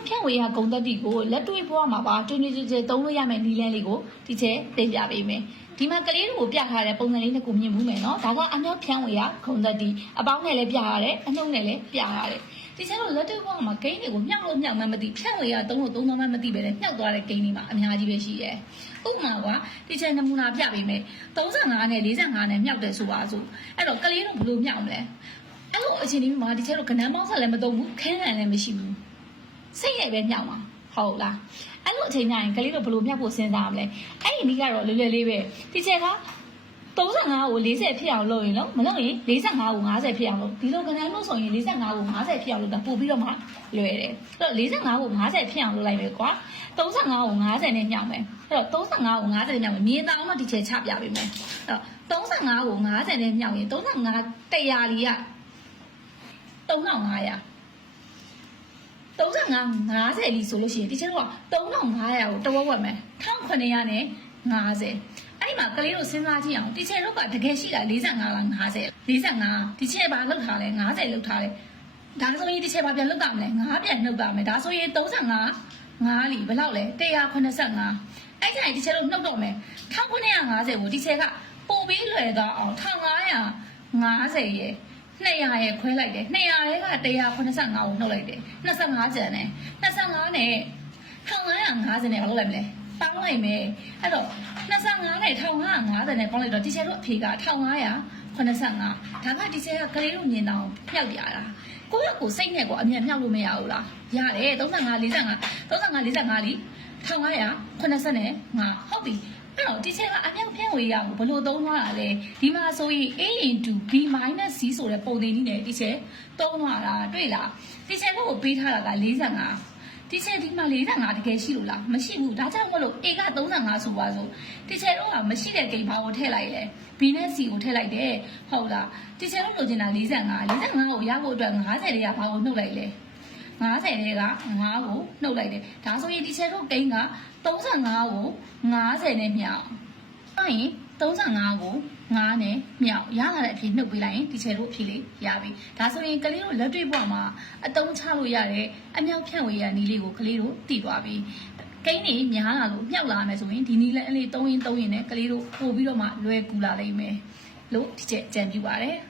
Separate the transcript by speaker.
Speaker 1: က်ဖြန့်ဝေရဂုံတက်တီကိုလက်တွေ့ဘဝမှာပါတွင်တွင်ကြဲကြဲသုံးလို့ရမယ့်နည်းလမ်းလေးကိုဒီချက်တင်ပြပေးမယ်ဒီမှာကလေးတို့ကိုပြထားတဲ့ပုံစံလေးတစ်ခုမြင်မှုမယ်နော်ဒါကအမြောက်ဖြန့်ဝေရဂုံတက်တီအပေါင်းနဲ့လည်းပြရတယ်အနှုတ်နဲ့လည်းပြရတယ်ဒီချက်တို့လက်တွေ့ဘဝမှာဂိမ်းတွေကိုမြောက်လို့မြောက်မှမသိဖြန့်ဝေရသုံးလို့သုံးတော့မှမသိပဲလေမြောက်သွားတဲ့ဂိမ်းတွေမှာအများကြီးပဲရှိတယ်ဥပမာကဒီချက်နမူနာပြပေးမယ်35နဲ့45နဲ့မြောက်တယ်ဆိုပါစို့အဲ့တော့ကလေးတို့ဘယ်လိုမြောက်မလဲအဲ့လိုအချိန်ဒီမှာဒီချက်တို့ကနန်းပေါင်းဆက်လည်းမသုံးဘူးခန်းလန်လည်းမရှိဘူး စိတ်နဲ့ပဲမြောက်မှာဟုတ်လားအဲ့လိုအချိန်ညရင်ကလေးတို့ဘယ်လိုမြောက်ဖို့စဉ်းစားမလဲအဲ့ဒီနည်းကတော့လွယ်လွယ်လေးပဲဒီချက်က35ကို40ဖြစ်အောင်လုပ်ရင်လို့မလုပ်ရင်45ကို50ဖြစ်အောင်လုပ်ဒီလိုကဏ္ဍလို့ဆိုရင်45ကို50ဖြစ်အောင်လုပ်တာပို့ပြီးတော့မှလွယ်တယ်အဲ့တော့45ကို50ဖြစ်အောင်လုပ်လိုက်မယ်ကွာ35ကို50နဲ့ညှောက်မယ်အဲ့တော့35ကို50နဲ့ညှောက်မယ်မြေတောင်တော့ဒီချက်ချပြပေးမယ်အဲ့တော့35ကို50နဲ့ညှောက်ရင်35 100လီက3500 35 50လီဆိုလို့ရှိရင်ဒီချက်တော့3500ကိုတဝက်ဝက်မယ်1900နဲ့50အဲ့ဒီမှာကလေးတို့စဉ်းစားကြည့်အောင်ဒီချက်တို့ကတကယ်ရှိတာ45လား50 45ဒီချက်ဘာလောက်ထားလဲ50လောက်ထားလဲဒါဆိုရင်ဒီချက်ဘာပြန်လောက်တာမလဲ9ပြန်နှုတ်တာမယ်ဒါဆိုရင်35 5လီဘယ်လောက်လဲ185အဲ့ကျရင်ဒီချက်တို့နှုတ်တော့မယ်1950ကိုဒီချက်ကပို့ပြီးလွယ်သွားအောင်1550ရဲ့ 200ရဲ့ခွဲလိုက်တယ်200ရဲ့က185ကိုနှုတ်လိုက်တယ်25ကျန်တယ်25နဲ့1550နဲ့ဘာလုပ်လိုက်မလဲပေါင်းလိုက်မယ်အဲ့တော့25နဲ့1550နဲ့ပေါင်းလိုက်တော့ဒီချက်တို့အဖေက1585ဒါကဒီချက်ကကလေးတို့မြင်တော့ဖျောက်ပြတာကိုယ့်ရဲ့ကိုယ်စိတ်နဲ့ကိုအမြတ်မြောက်လို့မရဘူးလားရတယ်35 45 35 45လီ1585ဟုတ်ပြီ အဲ့တော့ဒီချက်ကအမြောက်ဖြန့်ဝေးရကိုဘယ်လိုသုံးသွားတာလဲဒီမှာဆိုရင် a into b minus c ဆိုတဲ့ပုံသင်နည်းနဲ့ဒီချက်သုံးသွားတာတွေ့လားဒီချက်ကိုပေးထားတာက45ဒီချက်ဒီမှာ45တကယ်ရှိလို့လားမရှိဘူးဒါကြောင့်မလို့ a က35ဆိုပါဆိုဒီချက်တော့ကမရှိတဲ့ဂိမ်းဘာကိုထည့်လိုက်လဲ b နဲ့ c ကိုထည့်လိုက်တယ်ဟုတ်လားဒီချက်တော့လိုချင်တာ45 45ကိုရဖို့အတွက်50တွေကဘာကိုနှုတ်လိုက်လဲ 50တဲ့က5ကိုနှုတ်လိုက်တယ်ဒါဆိုရင်ဒီချက်တို့ကိန်းက35ကို50နဲ့မြောက်အဲ့ရင်35ကို9နဲ့မြောက်ရလာတဲ့အဖြစ်နှုတ်ပေးလိုက်ရင်ဒီချက်တို့အဖြစ်လေးရပြီဒါဆိုရင်ကလေးတို့လက်တွေ့ဘဝမှာအတုံးချလို့ရတဲ့အမြောက်ဖြန့်ဝေရနည်းလေးကိုကလေးတို့တည်သွားပြီကိန်းနေများလာလို့မြောက်လာမယ်ဆိုရင်ဒီနည်းလေးအလေး3ရင်3ရင်နဲ့ကလေးတို့ပို့ပြီးတော့မှလွယ်ကူလာလိမ့်မယ်လို့ဒီချက်ကြံပြပါတယ်